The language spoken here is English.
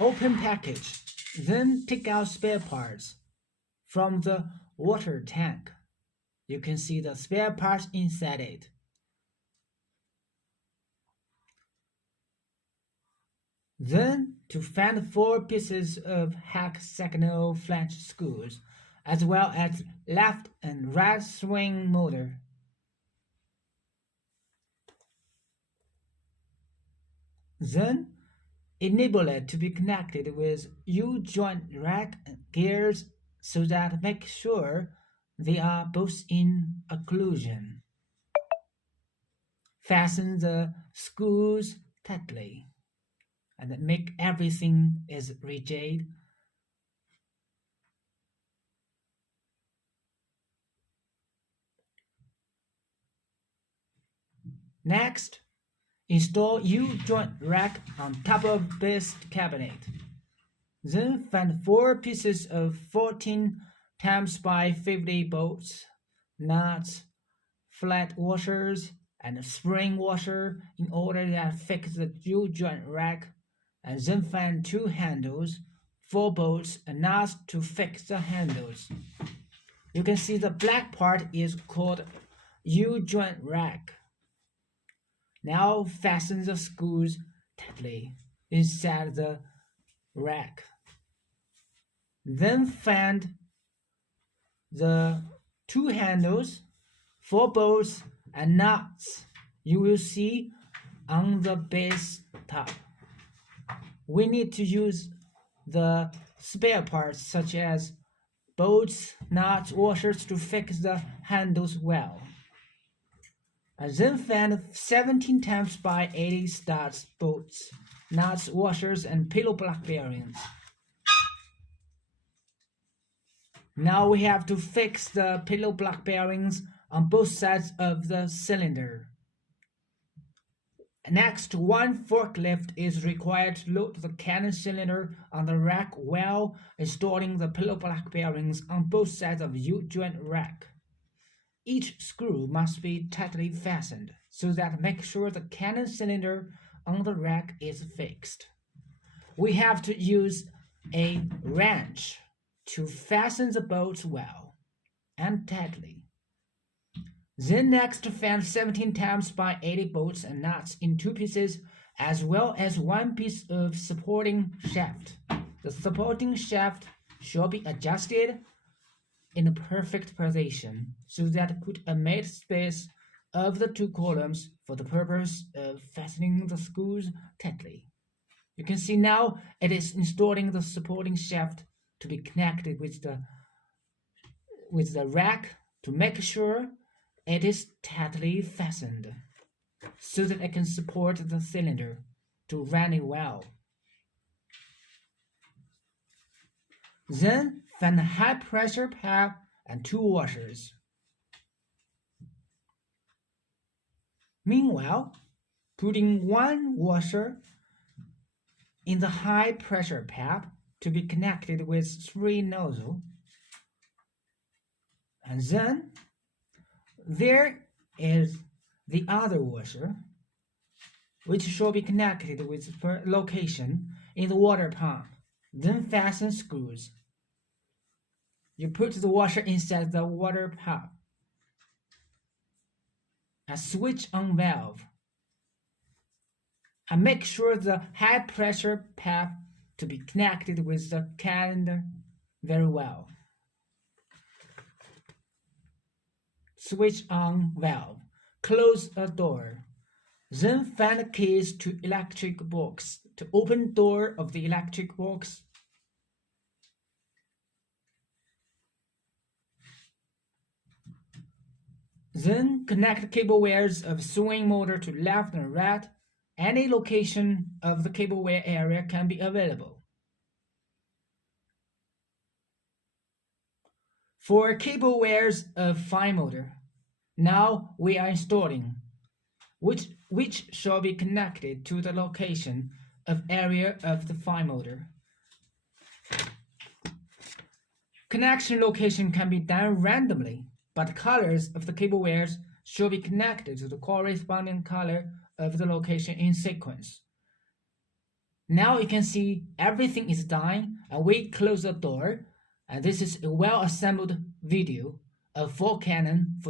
Open package, then take out spare parts from the water tank. You can see the spare parts inside it. Then, to find 4 pieces of hexagonal flange screws, as well as left and right swing motor. Then, enable it to be connected with U-joint rack and gears so that make sure they are both in occlusion. Fasten the screws tightly and make everything as rigid. Next, install U-joint rack on top of this cabinet. Then find 4 pieces of 14 times by 50 bolts, nuts, flat washers, and a spring washer in order to fix the U-joint rack, and then find 2 handles, 4 bolts, and nuts to fix the handles. You can see the black part is called U-joint rack. Now fasten the screws tightly inside the rack. Then find the 2 handles, 4 bolts, and nuts you will see on the base top. We need to use the spare parts such as bolts, nuts, washers to fix the handles well. And then find 17 times by 80 studs, bolts, nuts, washers, and pillow block bearings. Now we have to fix the pillow block bearings on both sides of the cylinder. Next, 1 forklift is required to load the cannon cylinder on the rack while installing the pillow block bearings on both sides of the U-joint rack. Each screw must be tightly fastened so that make sure the cannon cylinder on the rack is fixed. We have to use a wrench to fasten the bolts well and tightly. Then next find 17 times by 80 bolts and nuts in 2 pieces, as well as 1 piece of supporting shaft. The supporting shaft shall be adjusted in a perfect position so that put a made space of the 2 columns for the purpose of fastening the screws tightly. You can see now it is installing the supporting shaft to be connected with the rack to make sure it is tightly fastened so that it can support the cylinder to run it well. Then find a high pressure pipe and 2 washers. Meanwhile, putting 1 washer in the high pressure pipe to be connected with 3 nozzles. And then there is the other washer, which shall be connected with location in the water pump. Then fasten screws. You put the washer inside the water pump and switch on valve. And make sure the high pressure pipe to be connected with the cylinder very well. Switch on valve. Close a door. Then find the keys to electric box. To open door of the electric box, then connect cable wires of swing motor to left and right. Any location of the cable wire area can be available. For cable wires of fine motor, now we are installing which shall be connected to the location of area of the fine motor. Connection location can be done randomly, but colors of the cable wires should be connected to the corresponding color of the location in sequence. Now you can see everything is done and we close the door, and this is a well assembled video of 4 cannon for